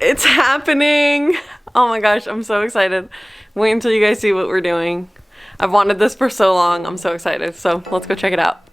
It's happening. Oh my gosh, I'm so excited. Wait until you guys see what we're doing. I've wanted this for so long. I'm so excited. So let's go check it out.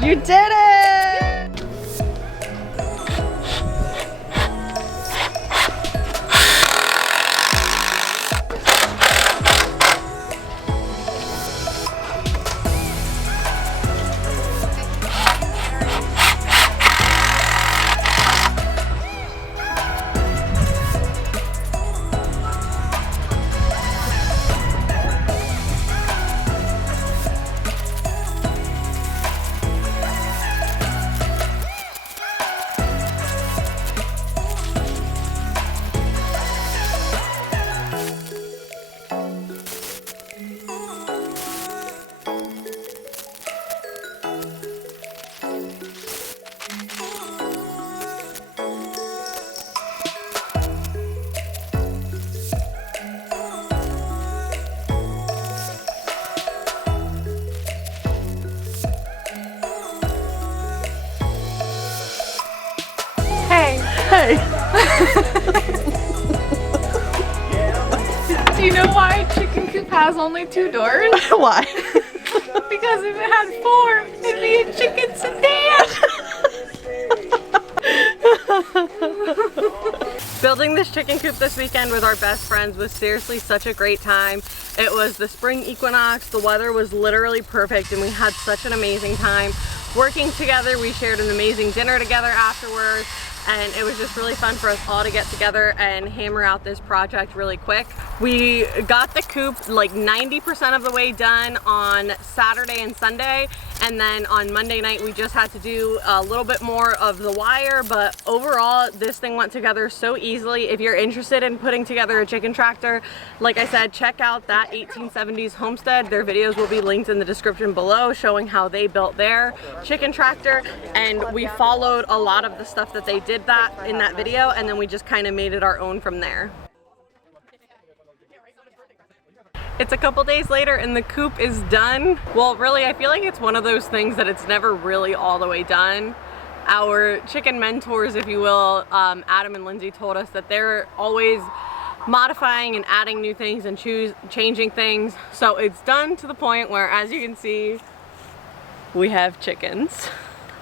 You did it! Hey. Do you know why a chicken coop has only 2 doors? Why? Because if it had 4, it'd be a chicken sedan. Building this chicken coop this weekend with our best friends was seriously such a great time. It was the spring equinox, the weather was literally perfect, and we had such an amazing time working together. We shared an amazing dinner together afterwards, and it was just really fun for us all to get together and hammer out this project really quick. We got the coop like 90% of the way done on Saturday and Sunday, and then on Monday night we just had to do a little bit more of the wire, but overall this thing went together so easily. If you're interested in putting together a chicken tractor, like I said, check out that 1870s Homestead. Their videos will be linked in the description below showing how they built their chicken tractor, and we followed a lot of the stuff that they did in that video, and then we just kind of made it our own from there. It's a couple days later and the coop is done. Well, really, I feel like it's one of those things that it's never really all the way done. Our chicken mentors, if you will, Adam and Lindsey, told us that they're always modifying and adding new things and changing things. So it's done to the point where, as you can see, we have chickens.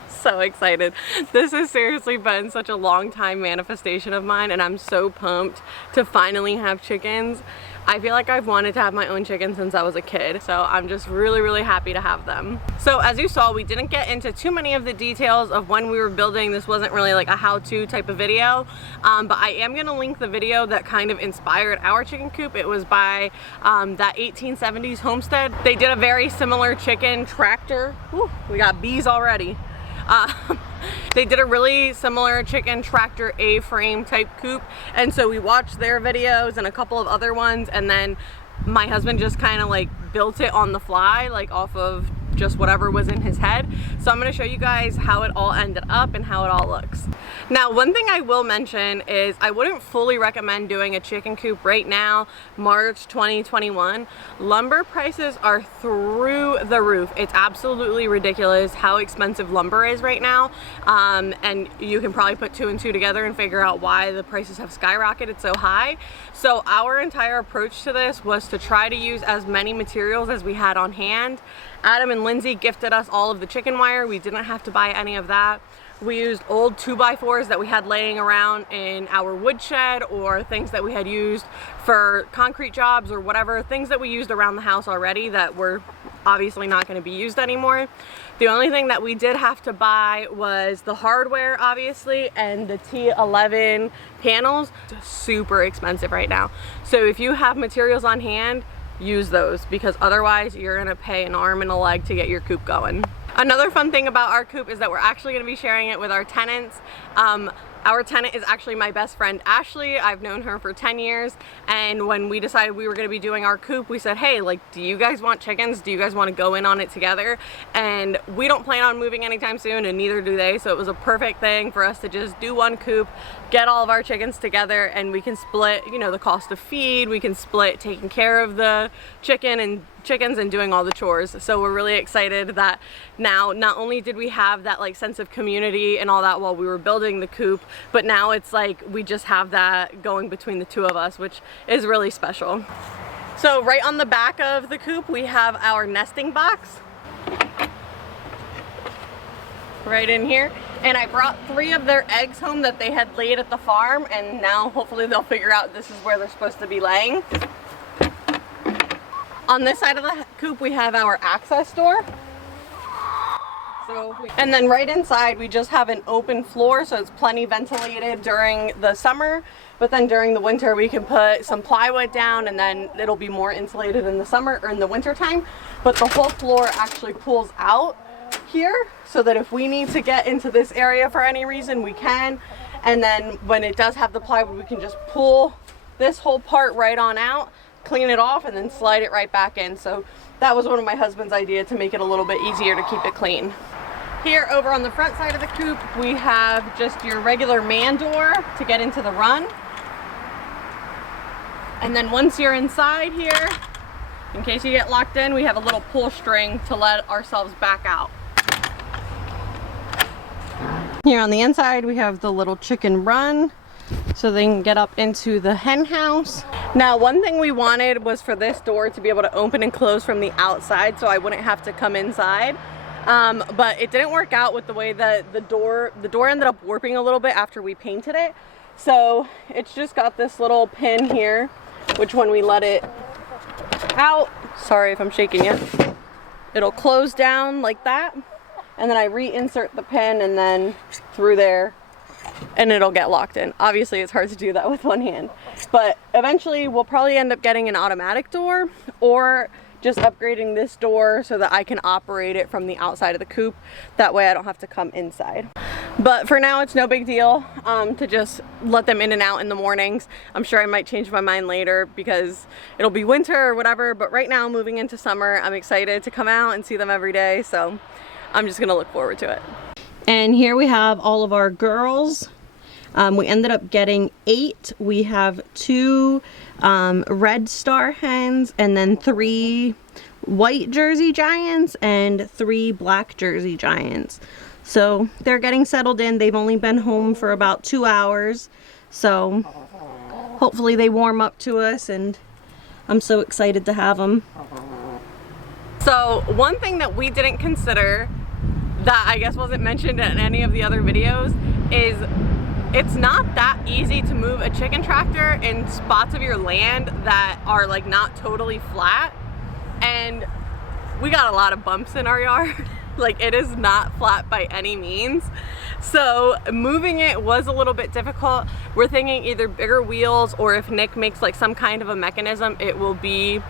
So excited. This has seriously been such a long time manifestation of mine, and I'm so pumped to finally have chickens. I feel like I've wanted to have my own chicken since I was a kid, so I'm just really happy to have them. So as you saw, we didn't get into too many of the details of when we were building. This wasn't really like a how-to type of video, but I am gonna link the video that kind of inspired our chicken coop. It was by that 1870s Homestead. They did a very similar chicken tractor. Ooh, we got bees already. They did a really similar chicken tractor A-frame type coop, and so we watched their videos and a couple of other ones, and then my husband just kind of like built it on the fly, like off of just whatever was in his head. So I'm going to show you guys how it all ended up and how it all looks. Now, one thing I will mention is I wouldn't fully recommend doing a chicken coop right now, March 2021. Lumber prices are through the roof. It's absolutely ridiculous how expensive lumber is right now, and you can probably put 2 and 2 together and figure out why the prices have skyrocketed so high. So our entire approach to this was to try to use as many materials as we had on hand. Adam and Lindsey gifted us all of the chicken wire. We didn't have to buy any of that. We used old 2x4s that we had laying around in our woodshed, or things that we had used for concrete jobs or whatever, things that we used around the house already that were obviously not going to be used anymore. The only thing that we did have to buy was the hardware, obviously, and the T11 panels. It's super expensive right now. So if you have materials on hand, use those, because otherwise you're gonna pay an arm and a leg to get your coop going. Another fun thing about our coop is that we're actually going to be sharing it with our tenants. Our tenant is actually my best friend Ashley. I've known her for 10 years, and when we decided we were going to be doing our coop, we said, hey, like, do you guys want chickens? Do you guys want to go in on it together? And we don't plan on moving anytime soon, and neither do they, so it was a perfect thing for us to just do one coop, get all of our chickens together, and we can split, you know, the cost of feed, we can split taking care of the chickens and doing all the chores. So we're really excited that now not only did we have that like sense of community and all that while we were building the coop, but now it's like we just have that going between the two of us, which is really special. So right on the back of the coop we have our nesting box right in here, and I brought 3 of their eggs home that they had laid at the farm, and now hopefully they'll figure out this is where they're supposed to be laying. On this side of the coop we have our access door. And then right inside we just have an open floor, so it's plenty ventilated during the summer, but then during the winter we can put some plywood down, and then it'll be more insulated in the summer or in the winter time. But the whole floor actually pulls out here so that if we need to get into this area for any reason we can, and then when it does have the plywood we can just pull this whole part right on out, clean it off, and then slide it right back in. So that was one of my husband's idea to make it a little bit easier to keep it clean. Here over on the front side of the coop we have just your regular man door to get into the run, and then once you're inside here, in case you get locked in, we have a little pull string to let ourselves back out. Here on the inside we have the little chicken run so they can get up into the hen house. Now one thing we wanted was for this door to be able to open and close from the outside so I wouldn't have to come inside, but it didn't work out with the way that the door ended up warping a little bit after we painted it. So it's just got this little pin here, which when we let it out, sorry if I'm shaking you, it'll close down like that, and then I reinsert the pin and then through there and it'll get locked in. Obviously it's hard to do that with one hand, but eventually we'll probably end up getting an automatic door or just upgrading this door so that I can operate it from the outside of the coop. That way I don't have to come inside. But for now it's no big deal to just let them in and out in the mornings. I'm sure I might change my mind later because it'll be winter or whatever, but right now moving into summer I'm excited to come out and see them every day, so I'm just gonna look forward to it. And here we have all of our girls. We ended up getting 8. We have 2 red star hens, and then 3 white Jersey giants and 3 black Jersey giants. So they're getting settled in. They've only been home for about 2 hours, so hopefully they warm up to us, and I'm so excited to have them. So one thing that we didn't consider that I guess wasn't mentioned in any of the other videos is it's not that easy to move a chicken tractor in spots of your land that are like not totally flat, and we got a lot of bumps in our yard. Like, it is not flat by any means, so moving it was a little bit difficult. We're thinking either bigger wheels, or if Nick makes like some kind of a mechanism, it will be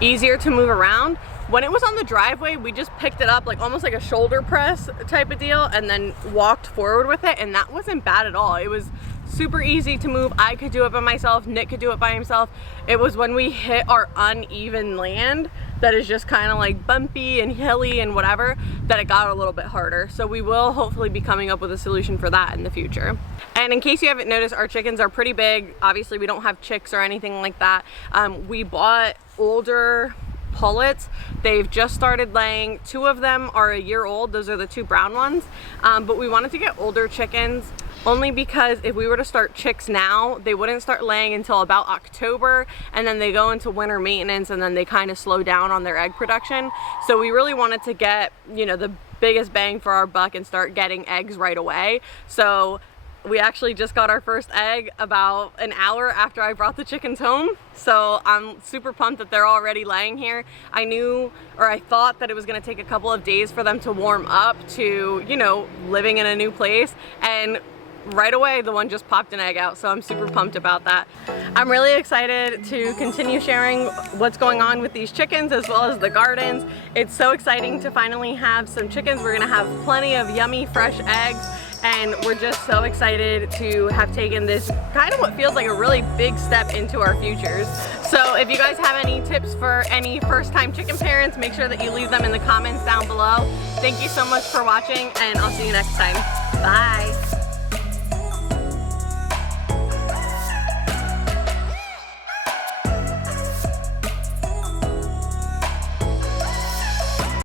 easier to move around. When it was on the driveway, we just picked it up like almost like a shoulder press type of deal and then walked forward with it, and that wasn't bad at all. It was super easy to move. I could do it by myself, Nick could do it by himself. It was when we hit our uneven land that is just kind of like bumpy and hilly and whatever that it got a little bit harder. So we will hopefully be coming up with a solution for that in the future. And in case you haven't noticed, our chickens are pretty big. Obviously we don't have chicks or anything like that. We bought older pullets. They've just started laying. 2 of them are a year old. Those are the 2 brown ones. But we wanted to get older chickens only because if we were to start chicks now, they wouldn't start laying until about October, and then they go into winter maintenance, and then they kind of slow down on their egg production. So we really wanted to get, you know, the biggest bang for our buck and start getting eggs right away. So we actually just got our first egg about an hour after I brought the chickens home. So I'm super pumped that they're already laying here. I knew, or I thought that it was gonna take a couple of days for them to warm up to, you know, living in a new place. And right away the one just popped an egg out, so I'm super pumped about that. I'm really excited to continue sharing what's going on with these chickens as well as the gardens. It's so exciting to finally have some chickens. We're gonna have plenty of yummy fresh eggs, and we're just so excited to have taken this kind of what feels like a really big step into our futures. So if you guys have any tips for any first-time chicken parents, make sure that you leave them in the comments down below. Thank you so much for watching, and I'll see you next time. Bye.